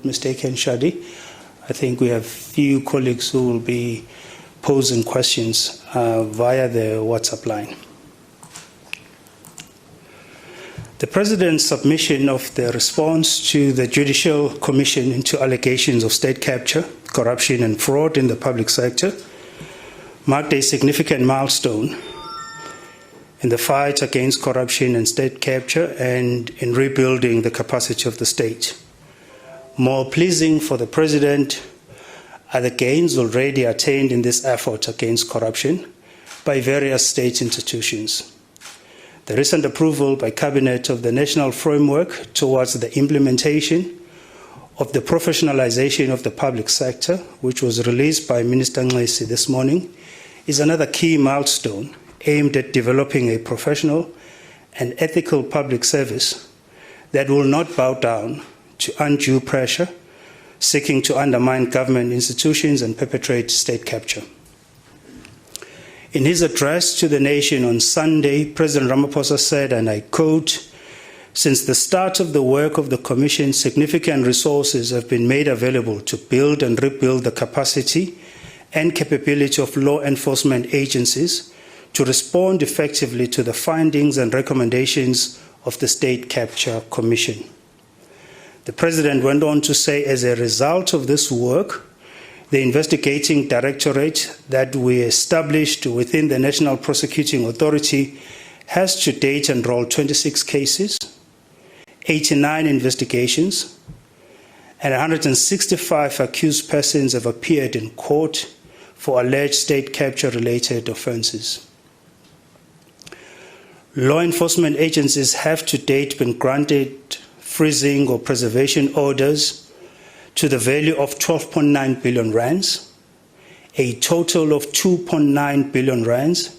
not mistaken, Shadi. I think we have few colleagues who will be posing questions via the WhatsApp line. The President's submission of the response to the Judicial Commission into allegations of state capture, corruption and fraud in the public sector marked a significant milestone in the fight against corruption and state capture and in rebuilding the capacity of the state. More pleasing for the President are the gains already attained in this effort against corruption by various state institutions. The recent approval by Cabinet of the National Framework towards the implementation of the professionalization of the public sector, which was released by Minister Nxesi this morning, is another key milestone aimed at developing a professional and ethical public service that will not bow down to undue pressure seeking to undermine government institutions and perpetrate state capture. In his address to the nation on Sunday, President Ramaphosa said, and I quote, "Since the start of the work of the Commission, significant resources have been made available to build and rebuild the capacity and capability of law enforcement agencies to respond effectively to the findings and recommendations of the State Capture Commission." The President went on to say, as a result of this work, the investigating directorate that we established within the National Prosecuting Authority has to date enrolled 26 cases, 89 investigations, and 165 accused persons have appeared in court for alleged state capture-related offences. Law enforcement agencies have to date been granted freezing or preservation orders to the value of 12.9 billion rands. A total of 2.9 billion rands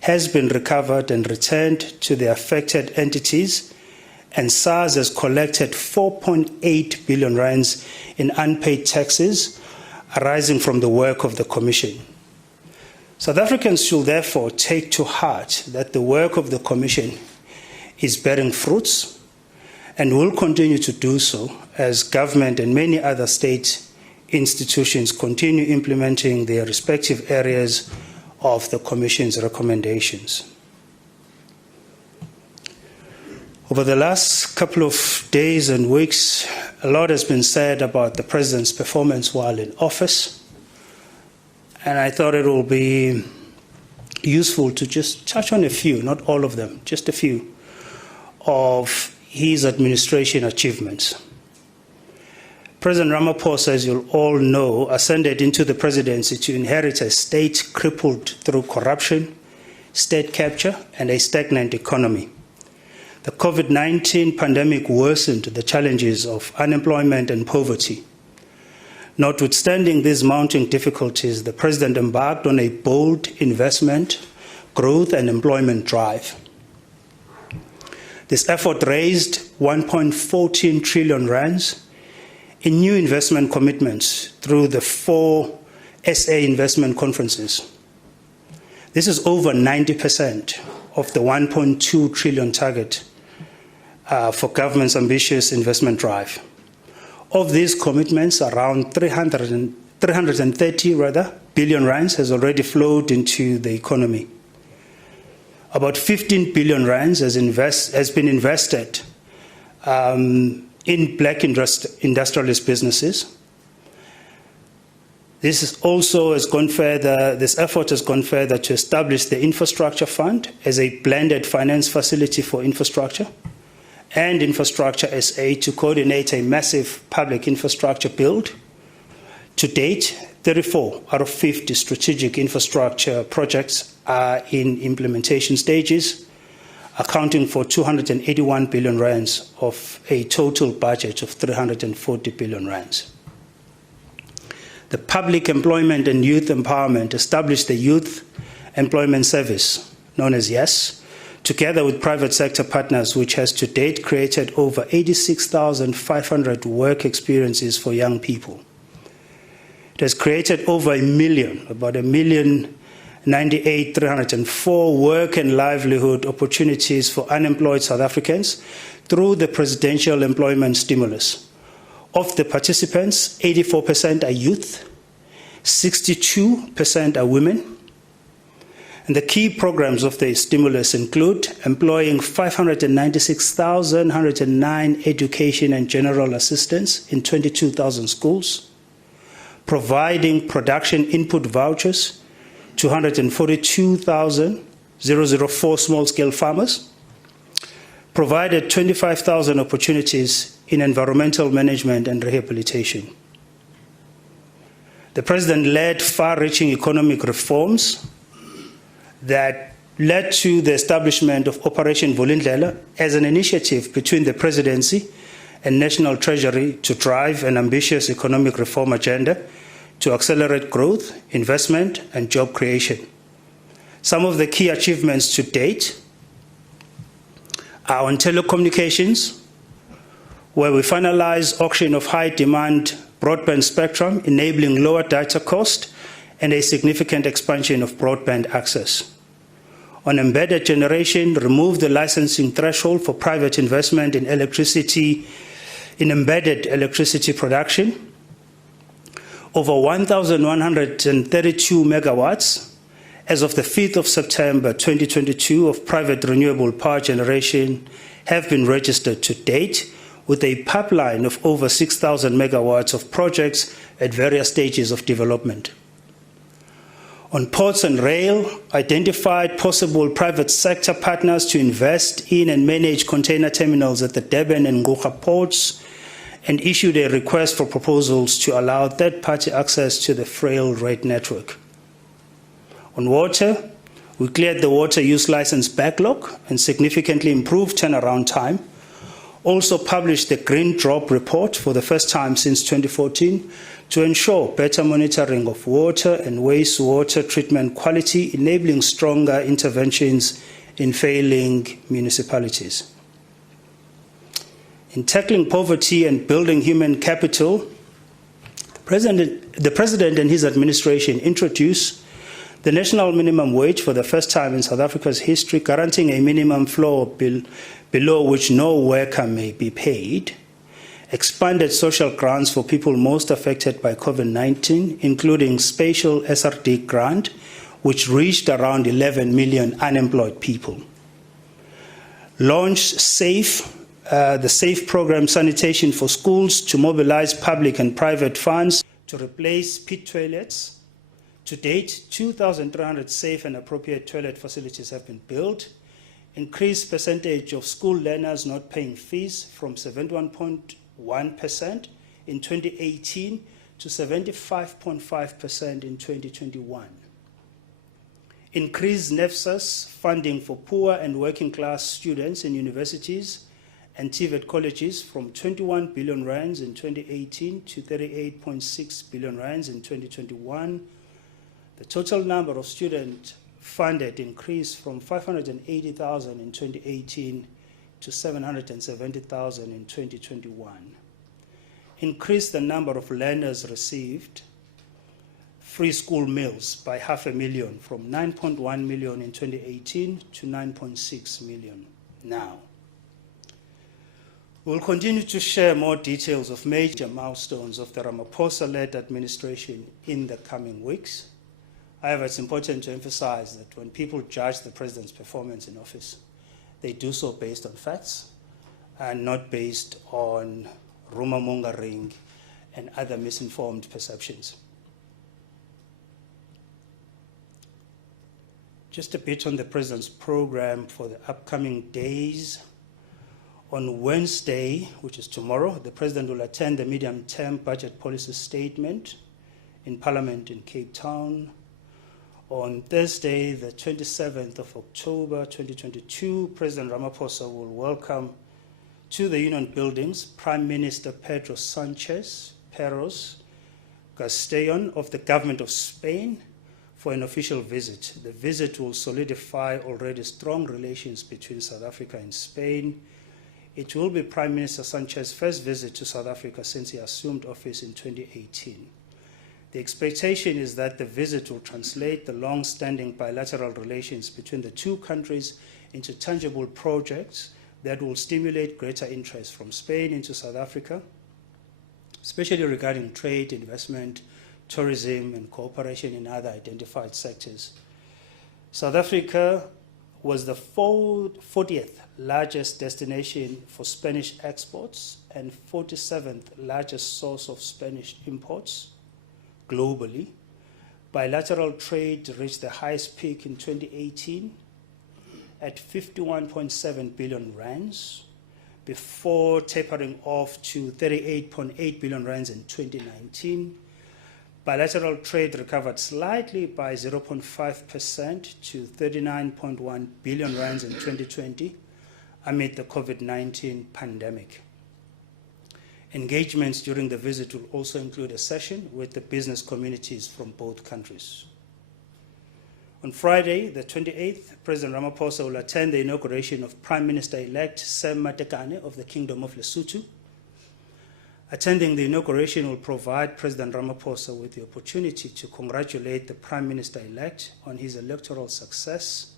has been recovered and returned to the affected entities, and SARS has collected 4.8 billion rands in unpaid taxes arising from the work of the Commission. South Africans should therefore take to heart that the work of the Commission is bearing fruits and will continue to do so as government and many other state institutions continue implementing their respective areas of the Commission's recommendations. Over the last couple of days and weeks, a lot has been said about the President's performance while in office, and I thought it will be useful to just touch on a few, not all of them, just a few, of his administration achievements. President Ramaphosa, as you'll all know, ascended into the presidency to inherit a state crippled through corruption, state capture, and a stagnant economy. The COVID-19 pandemic worsened the challenges of unemployment and poverty. Notwithstanding these mounting difficulties, the President embarked on a bold investment, growth, and employment drive. This effort raised 1.14 trillion rands in new investment commitments through the 4 SA investment conferences. This is over 90% of the 1.2 trillion target for government's ambitious investment drive. Of these commitments, around 330 billion rands has already flowed into the economy. About 15 billion rands has been invested in black industrialist businesses. This effort has gone further to establish the Infrastructure Fund as a blended finance facility for infrastructure and Infrastructure SA to coordinate a massive public infrastructure build. To date, 34 out of 50 strategic infrastructure projects are in implementation stages, accounting for 281 billion rands of a total budget of 340 billion rands. The Public Employment and Youth Empowerment established the Youth Employment Service, known as YES, together with private sector partners, which has to date created over 86,500 work experiences for young people. It has created over about 1,098,304 work and livelihood opportunities for unemployed South Africans through the Presidential Employment Stimulus, Of the participants, 84% are youth, 62% are women. And the key programs of the stimulus include employing 596,109 education and general assistants in 22,000 schools, providing production input vouchers to 142,004 small-scale farmers, provided 25,000 opportunities in environmental management and rehabilitation. The President led far-reaching economic reforms that led to the establishment of Operation Vulindlela as an initiative between the Presidency and National Treasury to drive an ambitious economic reform agenda to accelerate growth, investment, and job creation. Some of the key achievements to date are on telecommunications, where we finalized auction of high-demand broadband spectrum, enabling lower data cost and a significant expansion of broadband access. On embedded generation, remove the licensing threshold for private investment in embedded electricity production. Over 1,132 megawatts as of the 5th of September 2022 of private renewable power generation have been registered to date, with a pipeline of over 6,000 megawatts of projects at various stages of development. On ports and rail, identified possible private sector partners to invest in and manage container terminals at the Durban and Ngukha ports, and issued a request for proposals to allow third-party access to the rail rate network. On water, we cleared the water use license backlog and significantly improved turnaround time. Also published the Green Drop report for the first time since 2014 to ensure better monitoring of water and wastewater treatment quality, enabling stronger interventions in failing municipalities. In tackling poverty and building human capital, the President and his administration introduced the national minimum wage for the first time in South Africa's history, guaranteeing a minimum floor below which no worker may be paid, expanded social grants for people most affected by COVID-19, including special SRD grant, which reached around 11 million unemployed people. Launched the SAFE program, sanitation for schools, to mobilize public and private funds to replace pit toilets. To date, 2,300 safe and appropriate toilet facilities have been built. Increased percentage of school learners not paying fees from 71.1% in 2018 to 75.5% in 2021. Increased NEFSAS funding for poor and working class students in universities and TVET colleges from 21 billion rands in 2018 to 38.6 billion rands in 2021. The total number of students funded increased from 580,000 in 2018 to 770,000 in 2021. Increased the number of learners received free school meals by 500,000 from 9.1 million in 2018 to 9.6 million now. We'll continue to share more details of major milestones of the Ramaphosa-led administration in the coming weeks. However, it's important to emphasize that when people judge the President's performance in office, they do so based on facts and not based on rumor mongering and other misinformed perceptions. Just a bit on the President's program for the upcoming days. On Wednesday, which is tomorrow, the President will attend the medium-term budget policy statement in Parliament in Cape Town. On Thursday, the 27th of October 2022, President Ramaphosa will welcome to the Union Buildings Prime Minister Pedro Sanchez Peros Castellon of the Government of Spain for an official visit. The visit will solidify already strong relations between South Africa and Spain. It will be Prime Minister Sanchez's first visit to South Africa since he assumed office in 2018. The expectation is that the visit will translate the long-standing bilateral relations between the two countries into tangible projects that will stimulate greater interest from Spain into South Africa. especially regarding trade, investment, tourism, and cooperation in other identified sectors. South Africa was the 40th largest destination for Spanish exports and 47th largest source of Spanish imports globally. Bilateral trade reached the highest peak in 2018 at 51.7 billion rands, before tapering off to 38.8 billion rands in 2019. Bilateral trade recovered slightly by 0.5% to 39.1 billion rands in 2020 amid the COVID-19 pandemic. Engagements during the visit will also include a session with the business communities from both countries. On Friday, the 28th, President Ramaphosa will attend the inauguration of Prime Minister-elect Sam Matekane of the Kingdom of Lesotho. Attending the inauguration will provide President Ramaphosa with the opportunity to congratulate the Prime Minister-elect on his electoral success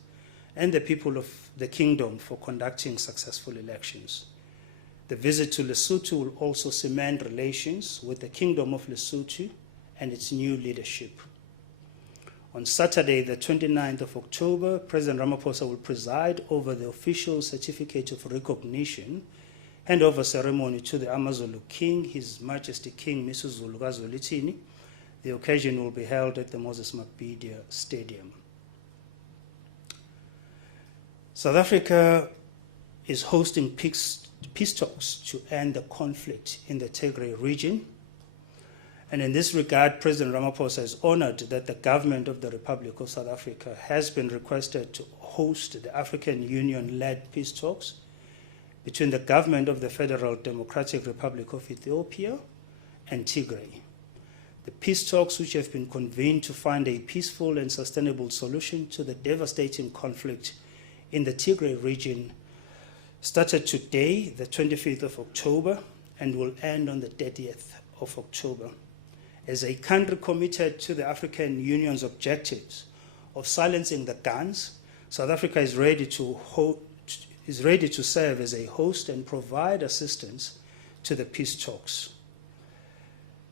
and the people of the Kingdom for conducting successful elections. The visit to Lesotho will also cement relations with the Kingdom of Lesotho and its new leadership. On Saturday, the 29th of October, President Ramaphosa will preside over the official certificate of recognition handover ceremony to the Amazulu King, His Majesty King Misuzulu Kazolithini. The occasion will be held at the Moses Mabhida Stadium. South Africa is hosting peace talks to end the conflict in the Tigray region. And in this regard, President Ramaphosa is honored that the government of the Republic of South Africa has been requested to host the African Union-led peace talks between the government of the Federal Democratic Republic of Ethiopia and Tigray. The peace talks, which have been convened to find a peaceful and sustainable solution to the devastating conflict in the Tigray region, started today, the 25th of October, and will end on the 30th of October. As a country committed to the African Union's objectives of silencing the guns, South Africa is ready to serve as a host and provide assistance to the peace talks.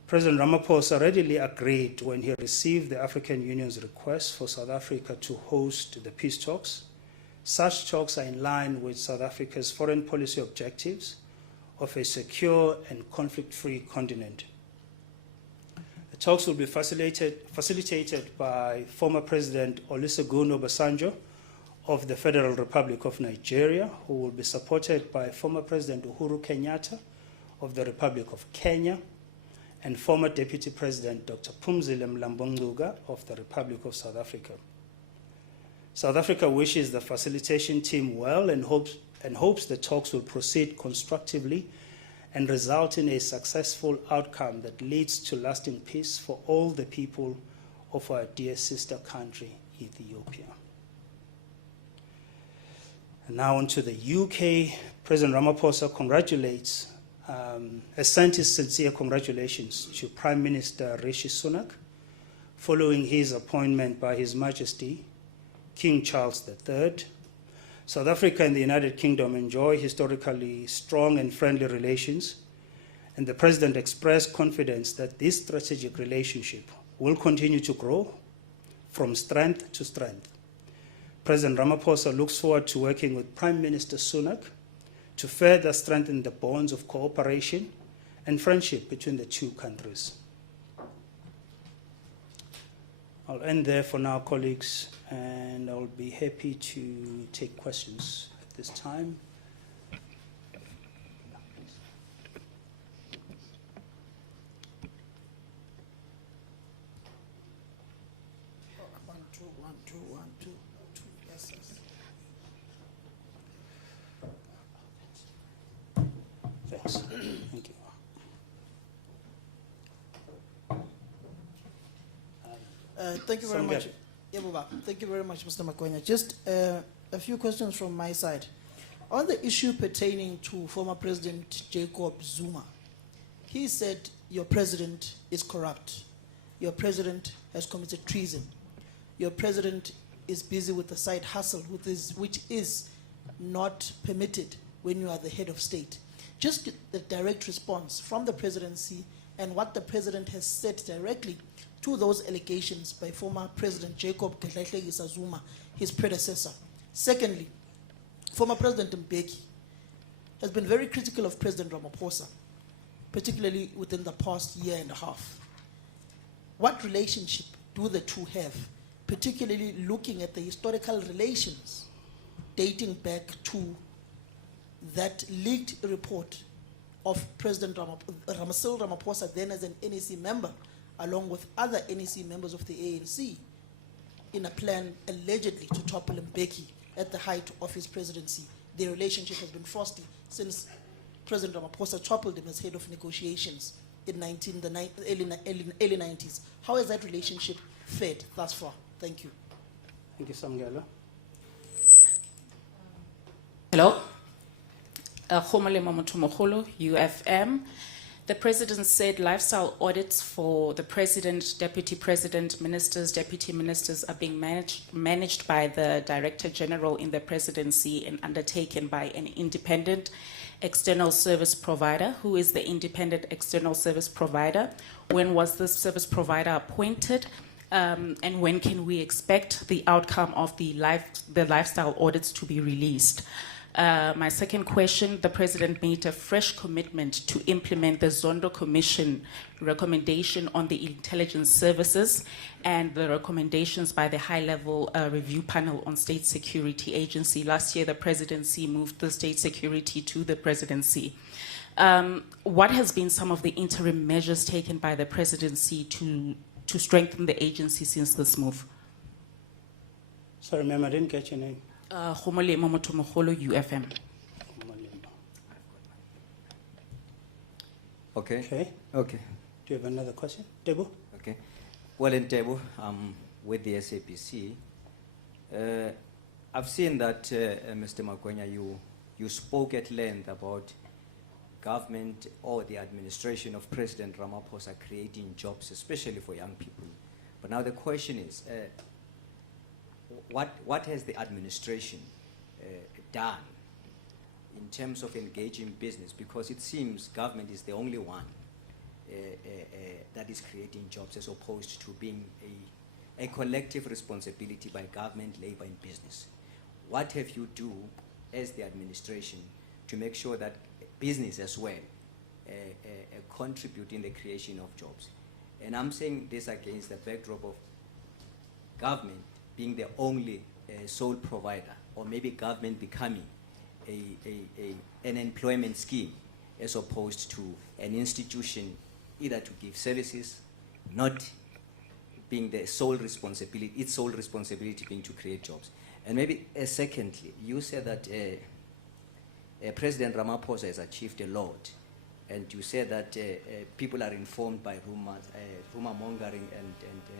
President Ramaphosa readily agreed when he received the African Union's request for South Africa to host the peace talks. Such talks are in line with South Africa's foreign policy objectives of a secure and conflict-free continent. The talks will be facilitated by former President Olusegun Obasanjo of the Federal Republic of Nigeria, who will be supported by former President Uhuru Kenyatta of the Republic of Kenya and former Deputy President Dr. Phumzile Mlambo-Ngcuka of the Republic of South Africa. South Africa wishes the facilitation team well and hopes the talks will proceed constructively and result in a successful outcome that leads to lasting peace for all the people of our dear sister country, Ethiopia. And now on to the UK. President Ramaphosa sent his sincere congratulations to Prime Minister Rishi Sunak following his appointment by His Majesty King Charles III. South Africa and the United Kingdom enjoy historically strong and friendly relations, and the President expressed confidence that this strategic relationship will continue to grow from strength to strength. President Ramaphosa looks forward to working with Prime Minister Sunak to further strengthen the bonds of cooperation and friendship between the two countries. I'll end there for now, colleagues, and I'll be happy to take questions at this time. One, two. Yes. Thanks. Thank you. Thank you very much. Thank you very much, Mr. Magwenya. Just a few questions from my side. On the issue pertaining to former President Jacob Zuma, he said your president is corrupt. Your president has committed treason. Your president is busy with the side hustle, which is not permitted when you are the head of state. Just the direct response from the presidency and what the president has said directly to those allegations by former President Jacob Zuma, his predecessor. Secondly, former President Mbeki has been very critical of President Ramaphosa, particularly within the past year and a half. What relationship do the two have, particularly looking at the historical relations dating back to that leaked report of President Ramasel Ramaphosa, then as an NEC member, along with other NEC members of the ANC, in a plan allegedly to topple Mbeki at the height of his presidency. Their relationship has been frosty since President Ramaphosa toppled him as head of negotiations in early 90s. How has that relationship fared thus far? Thank you. Thank you, Samgela. Hello. Khomole Mamotumokolo, UFM. The president said lifestyle audits for the president, deputy president, ministers, deputy ministers are being managed by the director general in the presidency and undertaken by an independent external service provider. Who is the independent external service provider? When was this service provider appointed? And when can we expect the outcome of the lifestyle audits to be released? My second question, the president made a fresh commitment to implement the Zondo Commission recommendation on the intelligence services and the recommendations by the high-level review panel on state security agency. Last year, the presidency moved the state security to the presidency. What has been some of the interim measures taken by the presidency to strengthen the agency since this move? Sorry, ma'am, I didn't get your name. Khomole Mamotumokolo, UFM. Okay. Okay. Okay. Do you have another question? Debo? Okay. Well, in Tebo, with the SABC, I've seen that, Mr. Magwenya, you spoke at length about government or the administration of President Ramaphosa creating jobs, especially for young people. But now the question is, what has the administration done in terms of engaging business? Because it seems government is the only one that is creating jobs, as opposed to being a collective responsibility by government, labor, and business. What have you do as the administration to make sure that business as well contribute in the creation of jobs? And I'm saying this against the backdrop of government being the only sole provider, or maybe government becoming an employment scheme as opposed to an institution either to give services, not being the sole responsibility, its sole responsibility being to create jobs. And maybe secondly, you said that President Ramaphosa has achieved a lot, and you said that people are informed by rumors, rumor mongering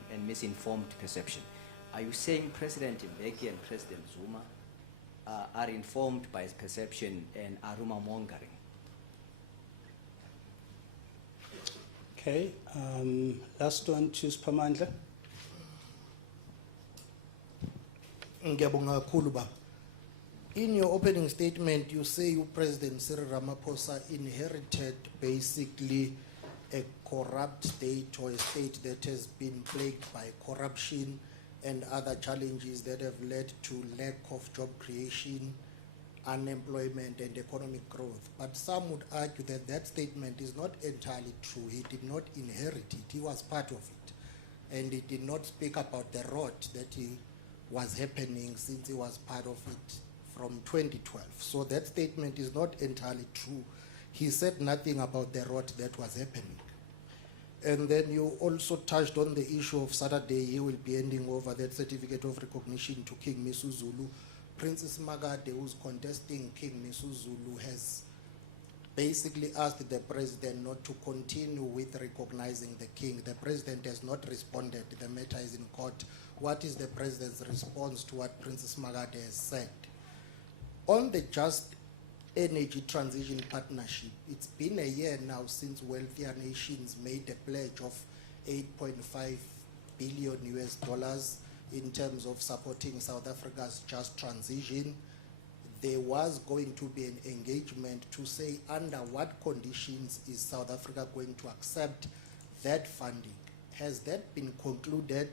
and misinformed perception. Are you saying President Mbeki and President Zuma are informed by perception and are rumor mongering? Okay. Last one, choose Pamandla. Ngiyabonga kakhulu baba. In your opening statement, you say you President Cyril Ramaphosa inherited basically a corrupt state, or a state that has been plagued by corruption and other challenges that have led to lack of job creation, unemployment, and economic growth. But some would argue that that statement is not entirely true. He did not inherit it. He was part of it. And he did not speak about the rot that he was happening since he was part of it from 2012. So that statement is not entirely true. He said nothing about the rot that was happening. And then you also touched on the issue of Saturday. He will be handing over that certificate of recognition to King Misuzulu. Princess Magade, who's contesting King Misuzulu, has basically asked the president not to continue with recognizing the king. The president has not responded. The matter is in court. What is the president's response to what Princess Magade has said? On the Just Energy Transition Partnership, it's been a year now since wealthier nations made a pledge of $8.5 billion in terms of supporting South Africa's just transition. there was going to be an engagement to say under what conditions is South Africa going to accept that funding. Has that been concluded?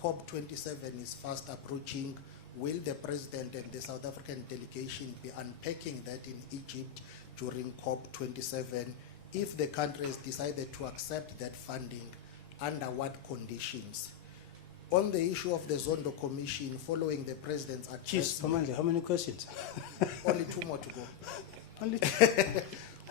COP27 is fast approaching. Will the President and the South African delegation be unpacking that in Egypt during COP27? If the country has decided to accept that funding, under what conditions? On the issue of the Zondo Commission, following the President's address... Chief, how many questions? Only 2 more to go. Only two.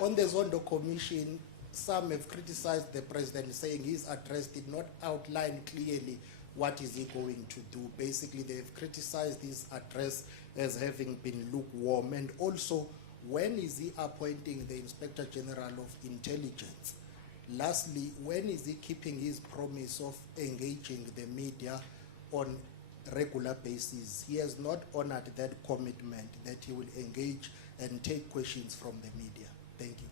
On the Zondo Commission, some have criticized the President, saying his address did not outline clearly what is he going to do. Basically, they've criticized his address as having been lukewarm. And also, when is he appointing the Inspector General of Intelligence? Lastly, when is he keeping his promise of engaging the media on regular basis? He has not honored that commitment that he will engage and take questions from the media. Thank you.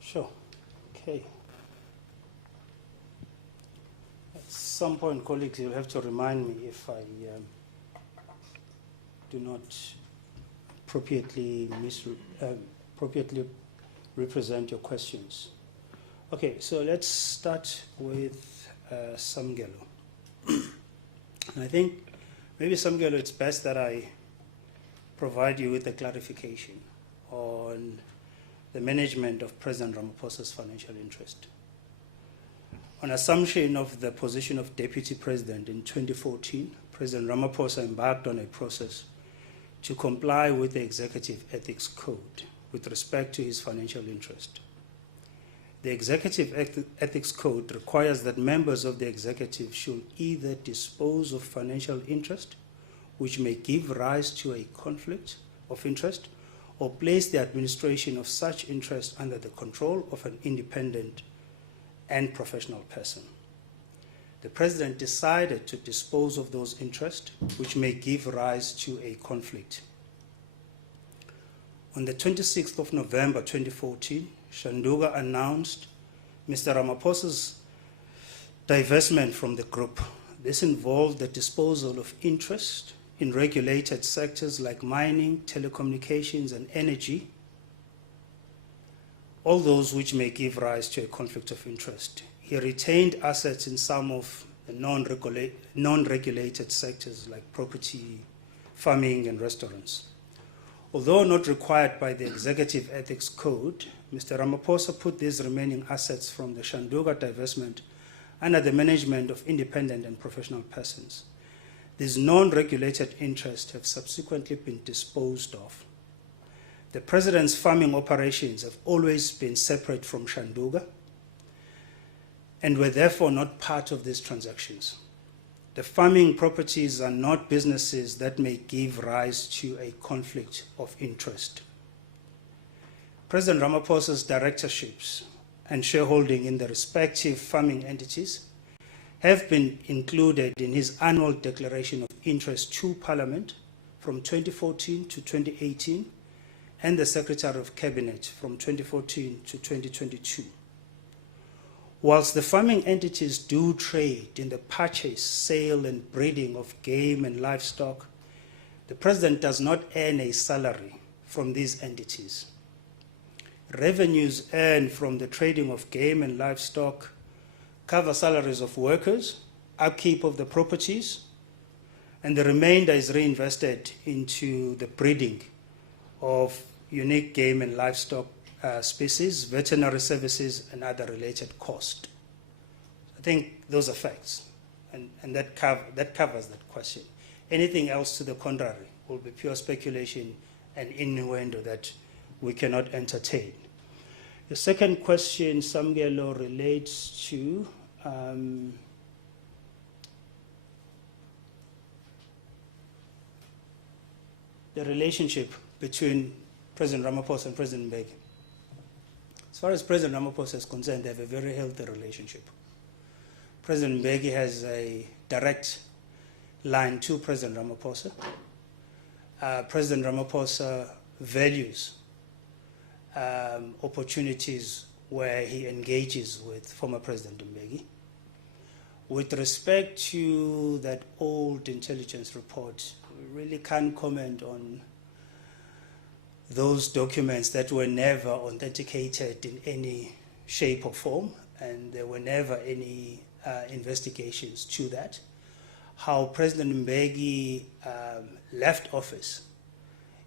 Sure. Okay. At some point, colleagues, you'll have to remind me if I do not appropriately represent your questions. Okay, so let's start with Samgelo. And I think maybe Samgelo, it's best that I provide you with a clarification on the management of President Ramaphosa's financial interest. On assumption of the position of Deputy President in 2014, President Ramaphosa embarked on a process to comply with the Executive Ethics Code with respect to his financial interest. The Executive Ethics Code requires that members of the executive should either dispose of financial interest, which may give rise to a conflict of interest, or place the administration of such interest under the control of an independent and professional person. The President decided to dispose of those interests, which may give rise to a conflict. On the 26th of November 2014, Shanduga announced Mr. Ramaphosa's divestment from the group. This involved the disposal of interest in regulated sectors like mining, telecommunications, and energy, all those which may give rise to a conflict of interest. He retained assets in some of the non-regulated sectors like property, farming, and restaurants. Although not required by the Executive Ethics Code, Mr. Ramaphosa put these remaining assets from the Shanduga divestment under the management of independent and professional persons. These non-regulated interests have subsequently been disposed of. The President's farming operations have always been separate from Shanduga and were therefore not part of these transactions. The farming properties are not businesses that may give rise to a conflict of interest. President Ramaphosa's directorships and shareholding in the respective farming entities have been included in his annual declaration of interest to Parliament from 2014 to 2018 and the Secretary of Cabinet from 2014 to 2022. Whilst the farming entities do trade in the purchase, sale, and breeding of game and livestock, the President does not earn a salary from these entities. Revenues earned from the trading of game and livestock cover salaries of workers, upkeep of the properties, and the remainder is reinvested into the breeding of unique game and livestock species, veterinary services, and other related costs. I think those are facts, and that covers that question. Anything else to the contrary will be pure speculation and innuendo that we cannot entertain. The second question, Samgelo, relates to the relationship between President Ramaphosa and President Mbeki. As far as President Ramaphosa is concerned, they have a very healthy relationship. President Mbeki has a direct line to President Ramaphosa. President Ramaphosa values opportunities where he engages with former President Mbeki. With respect to that old intelligence report really can't comment on those documents that were never authenticated in any shape or form, and there were never any investigations to that. How President Mbeki left office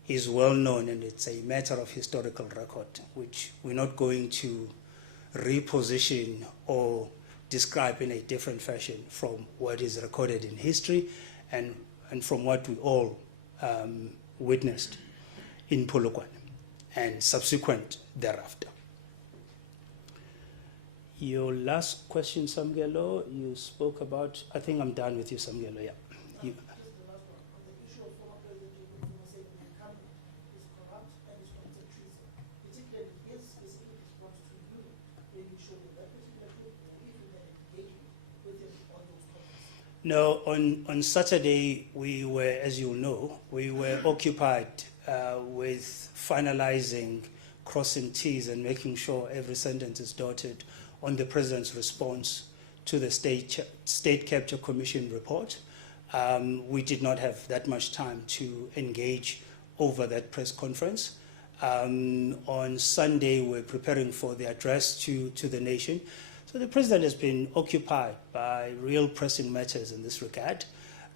is well known, and it's a matter of historical record, which we're not going to reposition or describe in a different fashion from what is recorded in history and from what we all witnessed in Polokwane and subsequent thereafter. Your last question, Samgelo, you spoke about, I think I'm done with you, Samgelo, yeah. You, no, on Saturday, we were, as you know, we were occupied with finalizing, crossing T's and making sure every sentence is dotted on the President's response to the State Capture Commission report. We did not have that much time to engage over that press conference. On Sunday, we're preparing for the address to the nation. So the President has been occupied by real pressing matters in this regard.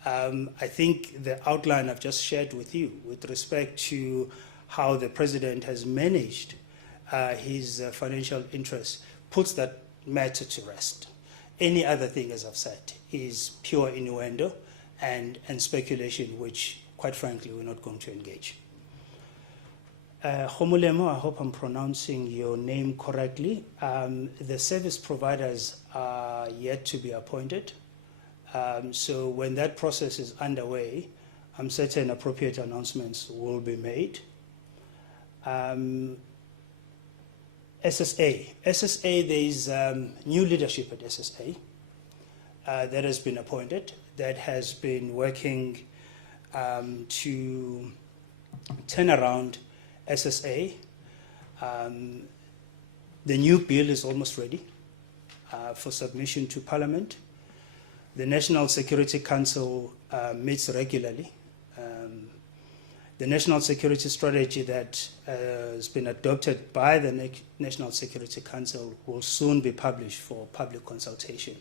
I think the outline I've just shared with you with respect to how the President has managed his financial interests puts that matter to rest. Any other thing, as I've said, is pure innuendo and speculation, which, quite frankly, we're not going to engage. Homulemo, I hope I'm pronouncing your name correctly. The service providers are yet to be appointed. So when that process is underway, I'm certain appropriate announcements will be made. SSA, there is new leadership at SSA that has been appointed, that has been working to turn around SSA. The new bill is almost ready for submission to Parliament. The National Security Council meets regularly. The National Security Strategy that has been adopted by the National Security Council will soon be published for public consultation.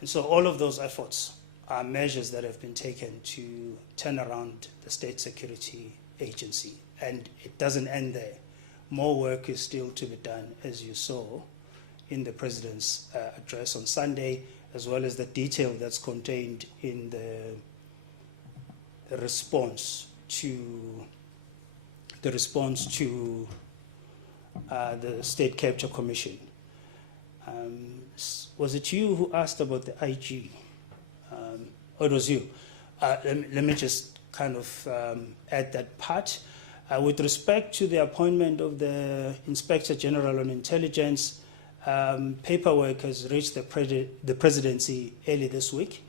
And so all of those efforts are measures that have been taken to turn around the State Security Agency. And it doesn't end there. More work is still to be done, as you saw in the President's address on Sunday, as well as the detail that's contained in the response to the State Capture Commission. Was it you who asked about the IG? Or it was you? Let me just kind of add that part. With respect to the appointment of the Inspector General on Intelligence, paperwork has reached the presidency early this week,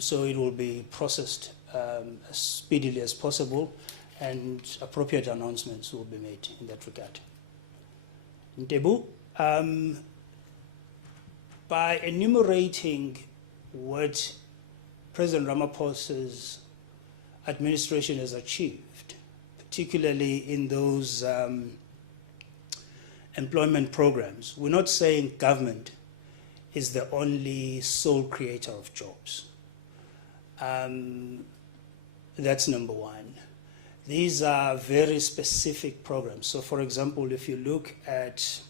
so it will be processed as speedily as possible, and appropriate announcements will be made in that regard. Ntebu, by enumerating what President Ramaphosa's administration has achieved, particularly in those employment programs, we're not saying government is the only sole creator of jobs. That's number one. These are very specific programs. So, for example, if you look at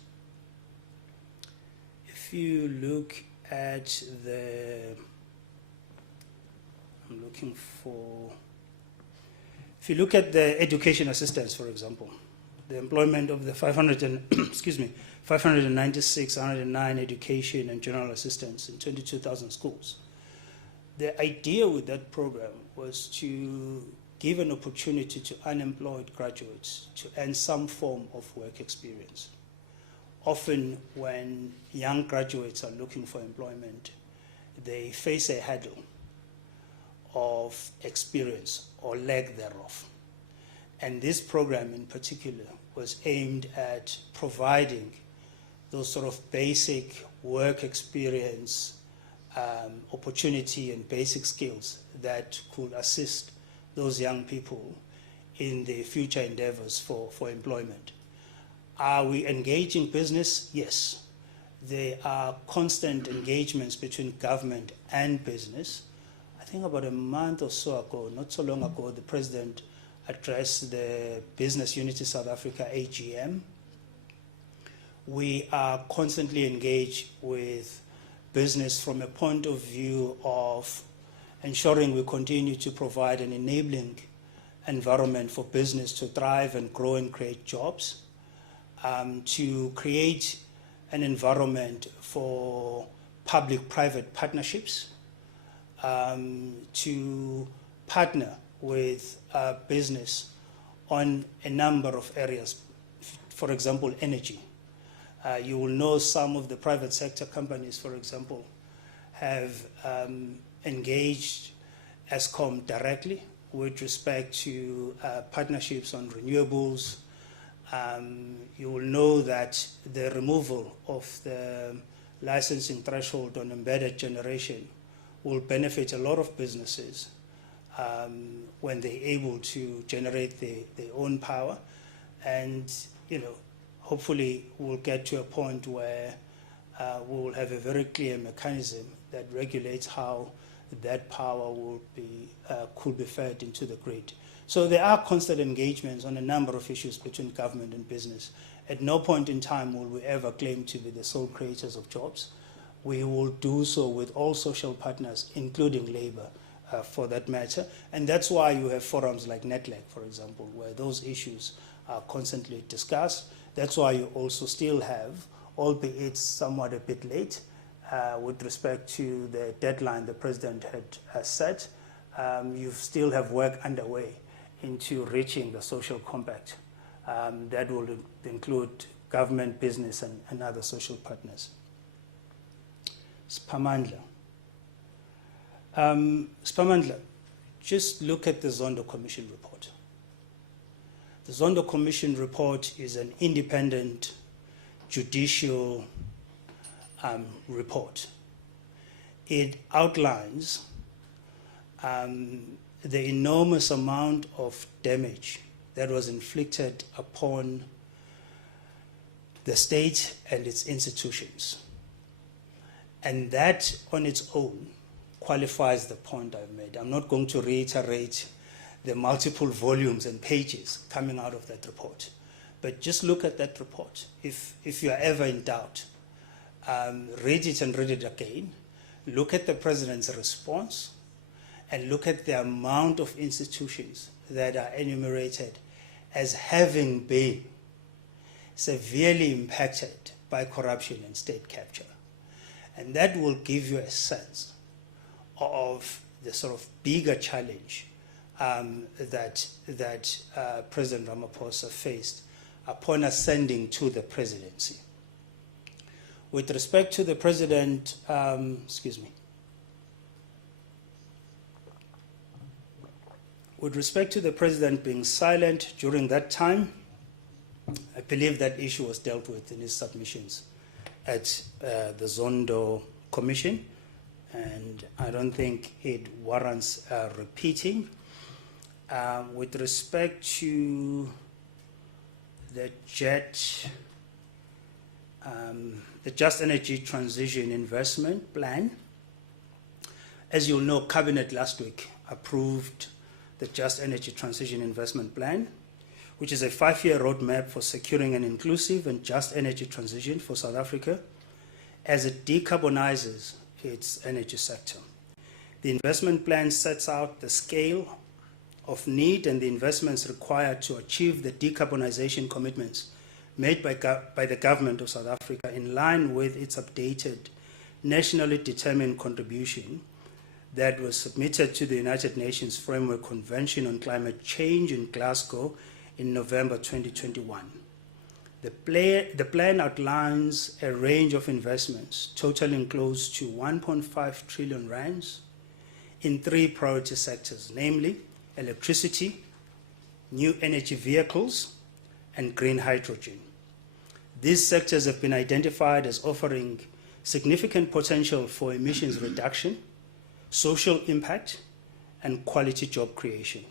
the, I'm looking for, if you look at the education assistance, for example, the employment of the 596, 109 education and general assistants in 22,000 schools. The idea with that program was to give an opportunity to unemployed graduates to earn some form of work experience. Often when young graduates are looking for employment, they face a hurdle of experience or lack thereof. And this program in particular was aimed at providing those sort of basic work experience opportunity and basic skills that could assist those young people in their future endeavors for employment. Are we engaging business? Yes. There are constant engagements between government and business. I think about a month or so ago, not so long ago, the President addressed the Business Unity South Africa AGM. We are constantly engaged with business from a point of view of ensuring we continue to provide an enabling environment for business to thrive and grow and create jobs, to create an environment for public-private partnerships, to partner with business on a number of areas, for example, energy. You will know some of the private sector companies, for example, have engaged Eskom directly with respect to partnerships on renewables. You will know that the removal of the licensing threshold on embedded generation will benefit a lot of businesses when they're able to generate their own power. And, hopefully we'll get to a point where we will have a very clear mechanism that regulates how that power will be, could be fed into the grid. So there are constant engagements on a number of issues between government and business. At no point in time will we ever claim to be the sole creators of jobs. We will do so with all social partners, including labor, for that matter. And that's why you have forums like NETLEC, for example, where those issues are constantly discussed. That's why you also still have, albeit somewhat a bit late, with respect to the deadline the President had set, you still have work underway into reaching the social compact. That will include government, business, and other social partners. Spamandla. Spamandla, just look at the Zondo Commission report. The Zondo Commission report is an independent judicial report. It outlines the enormous amount of damage that was inflicted upon the state and its institutions. And that on its own qualifies the point I've made. I'm not going to reiterate the multiple volumes and pages coming out of that report. But just look at that report. If you're ever in doubt, read it and read it again. Look at the President's response and look at the amount of institutions that are enumerated as having been severely impacted by corruption and state capture. And that will give you a sense of the sort of bigger challenge that President Ramaphosa faced upon ascending to the presidency. With respect to the President, with respect to the President being silent during that time, I believe that issue was dealt with in his submissions at the Zondo Commission, and I don't think it warrants repeating. With respect to the Just Energy Transition Investment Plan, as you'll know, Cabinet last week approved the Just Energy Transition Investment Plan, which is a 5-year roadmap for securing an inclusive and just energy transition for South Africa as it decarbonizes its energy sector. The investment plan sets out the scale of need and the investments required to achieve the decarbonization commitments made by the government of South Africa in line with its updated nationally determined contribution that was submitted to the United Nations Framework Convention on Climate Change in Glasgow in November 2021. The plan outlines a range of investments totaling close to 1.5 trillion rands in 3 priority sectors, namely electricity, new energy vehicles, and green hydrogen. These sectors have been identified as offering significant potential for emissions reduction, social impact, and quality job creation.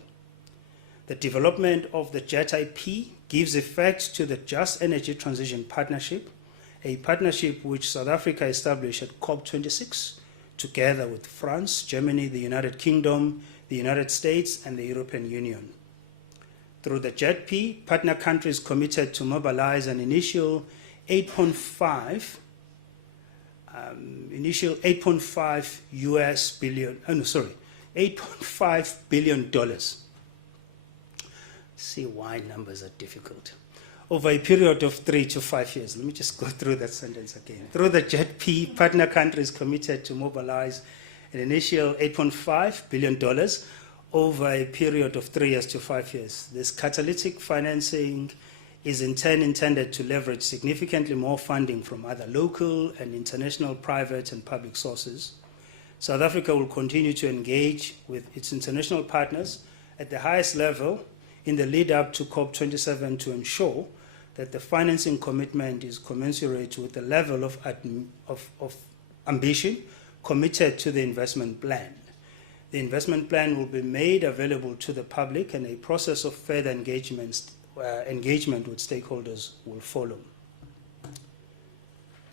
The development of the JET-IP gives effect to the Just Energy Transition Partnership, a partnership which South Africa established at COP26, together with France, Germany, the United Kingdom, the United States, and the European Union. Through the JET-P, partner countries committed to mobilize an initial 8.5 $8.5 billion. See why numbers are difficult. Over a period of 3 to 5 years. Let me just go through that sentence again. Through the JET-P, partner countries committed to mobilize an initial $8.5 billion over a period of 3 years to 5 years. This catalytic financing is in turn intended to leverage significantly more funding from other local and international private and public sources. South Africa will continue to engage with its international partners at the highest level in the lead up to COP27 to ensure that the financing commitment is commensurate with the level of ambition committed to the investment plan. The investment plan will be made available to the public, and a process of further engagement with stakeholders will follow.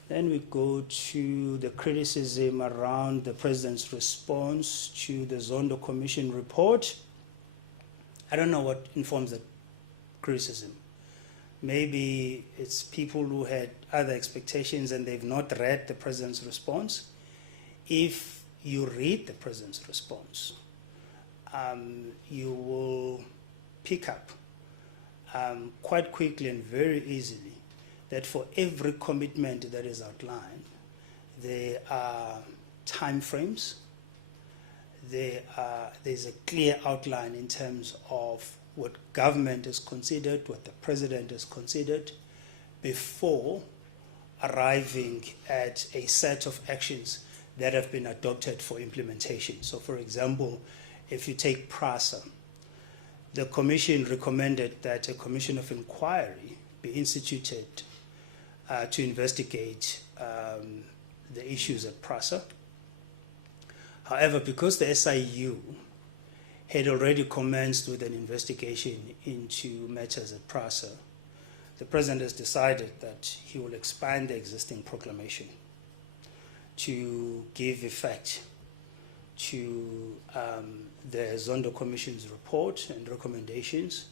Then we go to the criticism around the President's response to the Zondo Commission report. I don't know what informs the criticism. Maybe it's people who had other expectations and they've not read the President's response. If you read the President's response, you will pick up quite quickly and very easily that for every commitment that is outlined, there are time frames, there's a clear outline in terms of what government has considered, what the President has considered, before arriving at a set of actions that have been adopted for implementation. So for example, if you take PRASA, the Commission recommended that a commission of inquiry be instituted to investigate the issues at PRASA. However, because the SIU had already commenced with an investigation into matters at PRASA, the President has decided that he will expand the existing proclamation to give effect to the Zondo Commission's report and recommendations,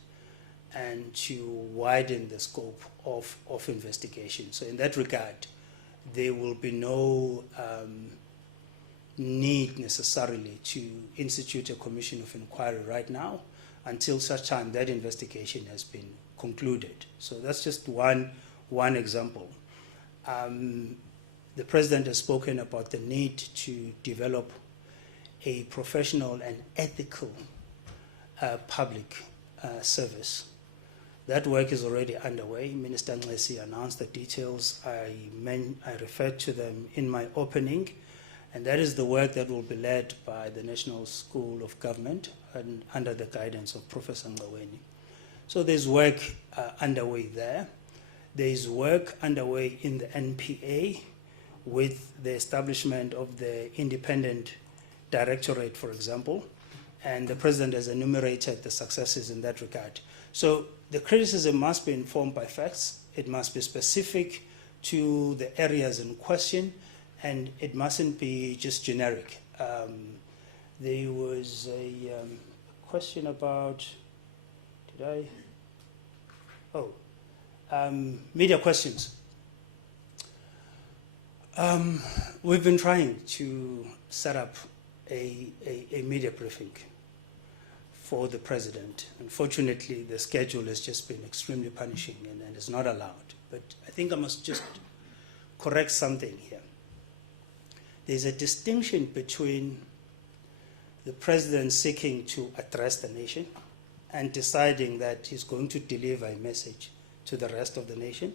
and to widen the scope of investigation. So in that regard, there will be no need necessarily to institute a commission of inquiry right now until such time that investigation has been concluded. So that's just one example. The President has spoken about the need to develop a professional and ethical public service. That work is already underway. Minister Nxesi announced the details. I referred to them in my opening, and that is the work that will be led by the National School of Government and under the guidance of Professor Magwenya. So there's work underway there. There is work underway in the NPA with the establishment of the independent directorate, for example, and the President has enumerated the successes in that regard. So the criticism must be informed by facts, it must be specific to the areas in question, and it mustn't be just generic. There was a question about, media questions. We've been trying to set up a media briefing for the President. Unfortunately, the schedule has just been extremely punishing and is not allowed. But I think I must just correct something here. There's a distinction between the President seeking to address the nation and deciding that he's going to deliver a message to the rest of the nation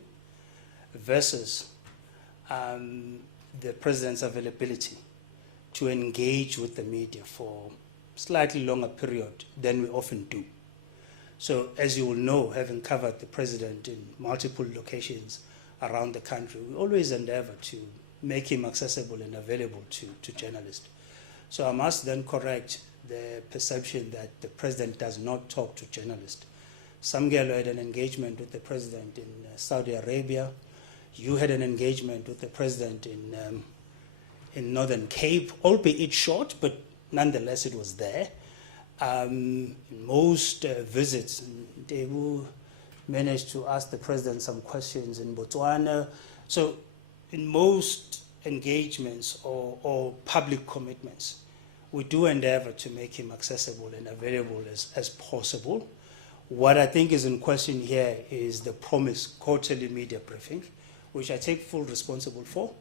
versus the President's availability to engage with the media for slightly longer period than we often do. So as you will know, having covered the President in multiple locations around the country, we always endeavor to make him accessible and available to journalists. So I must then correct the perception that the president does not talk to journalists. Samgelo had an engagement with the president in Saudi Arabia. You had an engagement with the president in Northern Cape, albeit short, but nonetheless it was there. In most visits, Debu managed to ask the president some questions in Botswana. So in most engagements or public commitments, we do endeavor to make him accessible and available as possible. What I think is in question here is the promised quarterly media briefing, which I take full responsibility for,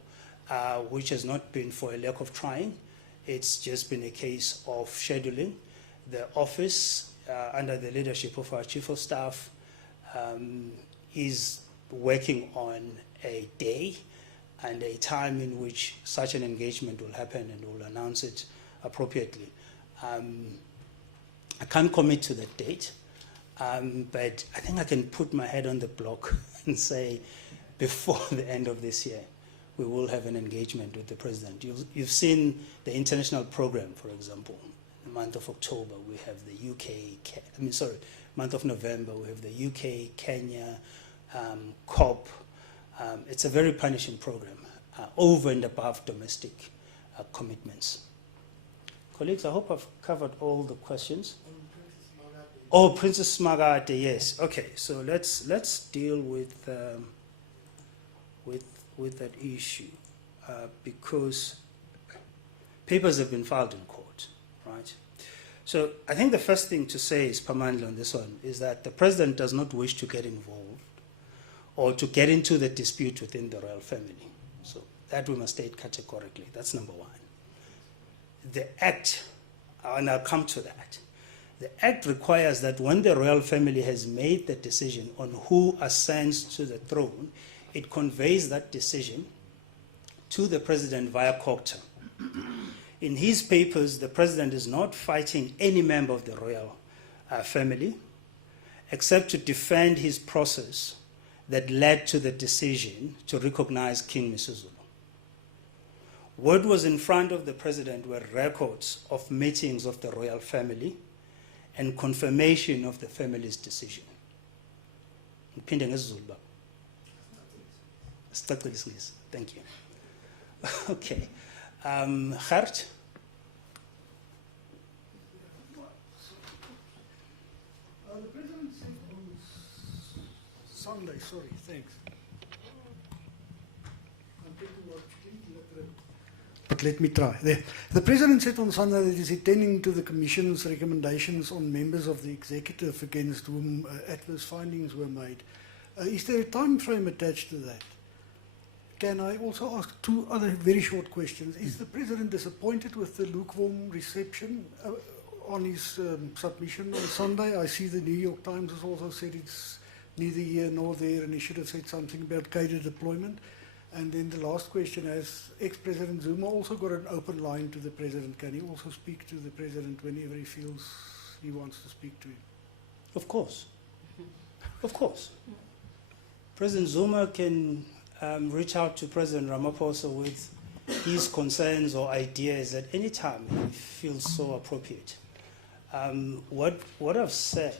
which has not been for a lack of trying. It's just been a case of scheduling. The office, under the leadership of our chief of staff, is working on a day and a time in which such an engagement will happen, and we'll announce it appropriately. I can't commit to that date, but I think I can put my head on the block and say before the end of this year, we will have an engagement with the president. You've seen the international program, for example. In the month of October, we have the UK, month of November, we have the UK, Kenya, COP. It's a very punishing program, over and above domestic commitments. Colleagues, I hope I've covered all the questions. Oh, Princess Magate, yes. Okay, so let's deal with that issue because papers have been filed in court, right? So I think the first thing to say is, Pamandla, on this one, is that the president does not wish to get involved or to get into the dispute within the royal family. So that we must state categorically. That's number one. The Act, and I'll come to that, the Act requires that when the royal family has made the decision on who ascends to the throne, it conveys that decision to the president via COCTA. In his papers, the president is not fighting any member of the royal family, except to defend his process that led to the decision to recognize King Misuzulu. What was in front of the president were records of meetings of the royal family and confirmation of the family's decision. Thank you. Okay. Gert? The president said on Sunday, sorry, thanks. But let me try. The president said on Sunday that he's attending to the commission's recommendations on members of the executive against whom adverse findings were made. Is there a time frame attached to that? Can I also ask two other very short questions? Is the president disappointed with the lukewarm reception on his submission on Sunday? I see the New York Times has also said it's neither here nor there, and he should have said something about catered deployment. And then the last question, has ex-President Zuma also got an open line to the president? Can he also speak to the president whenever he feels he wants to speak to him? Of course. Of course. President Zuma can reach out to President Ramaphosa with his concerns or ideas at any time he feels so appropriate. What I've said